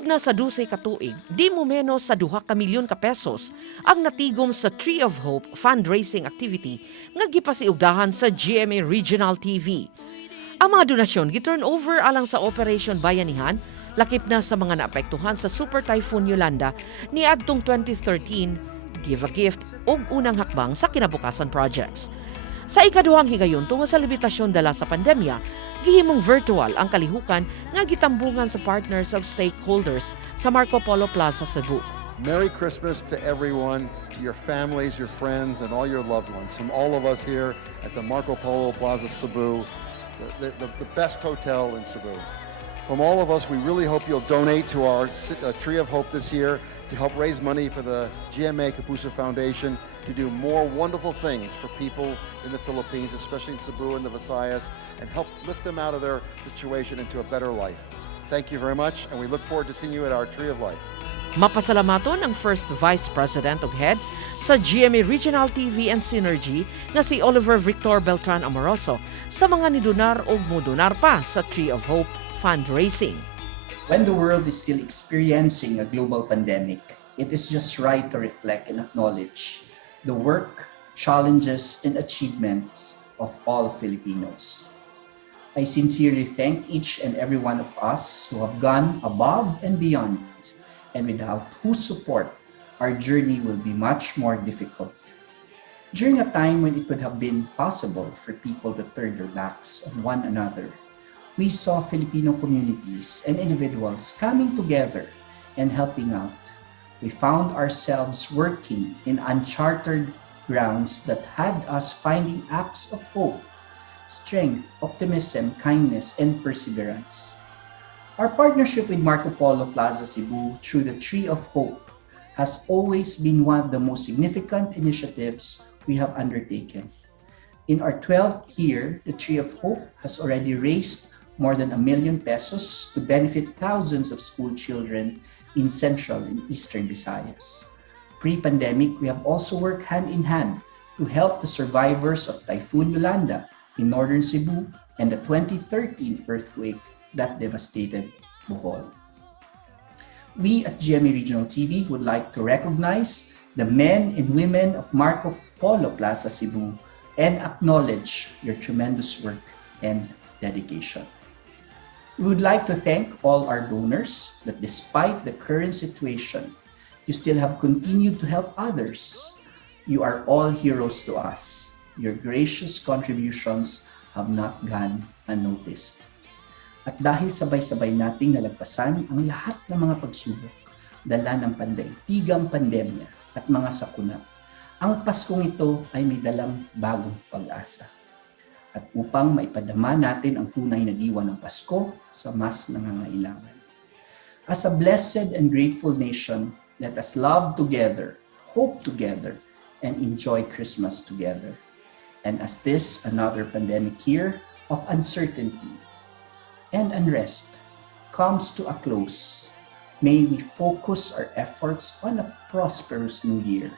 Sugod na sa 12 ka tuig, di mo menos sa 2 ka milyon ka pesos ang natigom sa Tree of Hope fundraising activity nga gipasiugdahan sa GMA Regional TV. Ang mga donasyon giturn over alang sa Operation Bayanihan, lakip na sa mga naapektuhan sa Super Typhoon Yolanda ni adtong 2013, Give a Gift ug unang hakbang sa kinabukasan projects. Sa ikaduhang higayon tungod sa limitasyon dala sa pandemya, gihimong virtual ang kalihukan nga gitambungan sa partners of stakeholders sa Marco Polo Plaza, Cebu. Merry Christmas to everyone, to your families, your friends, and all your loved ones. From all of us here at the Marco Polo Plaza, Cebu, the best hotel in Cebu. From all of us, we really hope you'll donate to our Tree of Hope this year to help raise money for the GMA Kapuso Foundation to do more wonderful things for people in the Philippines, especially in Cebu and the Visayas, and help lift them out of their situation into a better life. Thank you very much, and we look forward to seeing you at our Tree of Life. Mapasalamaton ang First Vice President ug Head sa GMA Regional TV and Synergy nga si Oliver Victor Beltran Amoroso sa mga nidonar ug modonar pa sa Tree of Hope fundraising. When the world is still experiencing a global pandemic, it is just right to reflect and acknowledge the work, challenges, and achievements of all Filipinos. I sincerely thank each and every one of us who have gone above and beyond, and without whose support, our journey will be much more difficult. During a time when it would have been possible for people to turn their backs on one another, we saw Filipino communities and individuals coming together and helping out. We found ourselves working in uncharted grounds that had us finding acts of hope, strength, optimism, kindness, and perseverance. Our partnership with Marco Polo Plaza Cebu through the Tree of Hope has always been one of the most significant initiatives we have undertaken. In our 12th year, the Tree of Hope has already raised more than 1 million pesos to benefit thousands of school children in Central and Eastern Visayas. Pre-pandemic, we have also worked hand in hand to help the survivors of Typhoon Yolanda in northern Cebu and the 2013 earthquake that devastated Bohol. We at GMA Regional TV would like to recognize the men and women of Marco Polo Plaza Cebu and acknowledge your tremendous work and dedication. We would like to thank all our donors that despite the current situation, you still have continued to help others. You are all heroes to us. Your gracious contributions have not gone unnoticed. At dahil sabay-sabay nating nalagpasan ang lahat ng mga pagsubok, dala ng pandaigdigang pandemya at mga sakuna, ang Paskong ito ay may dalang bagong pag-asa. At upang maipadama natin ang tunay na diwa ng Pasko sa mas nangangailangan. As a blessed and grateful nation, let us love together, hope together, and enjoy Christmas together. And as this another pandemic year of uncertainty and unrest comes to a close, may we focus our efforts on a prosperous new year.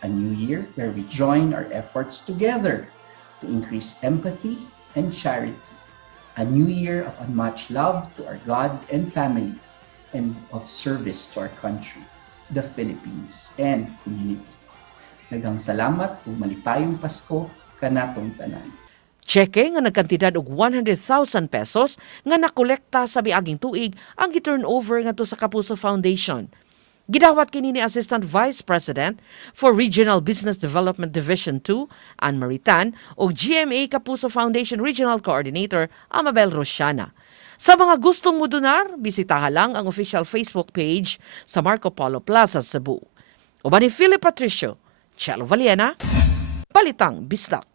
A new year where we join our efforts together to increase empathy and charity. A new year of unmatched love to our God and family and of service to our country, the Philippines, and community. Daghang salamat ug malipayong Pasko kanatong tanan. Cheque nga nagkantidad og 100,000 pesos nga nakolekta sa miaging tuig ang gi-turnover ngadto sa Kapuso Foundation. Gidawat kini ni Assistant Vice President for Regional Business Development Division 2, Ann Maritan, o GMA Kapuso Foundation Regional Coordinator, Amabel Rosiana. Sa mga gustong modonar, bisitaha lang ang official Facebook page sa Marco Polo Plaza, Cebu. Uban ni Philip Patricio, Chelo Valiena, Balitang Bisdak.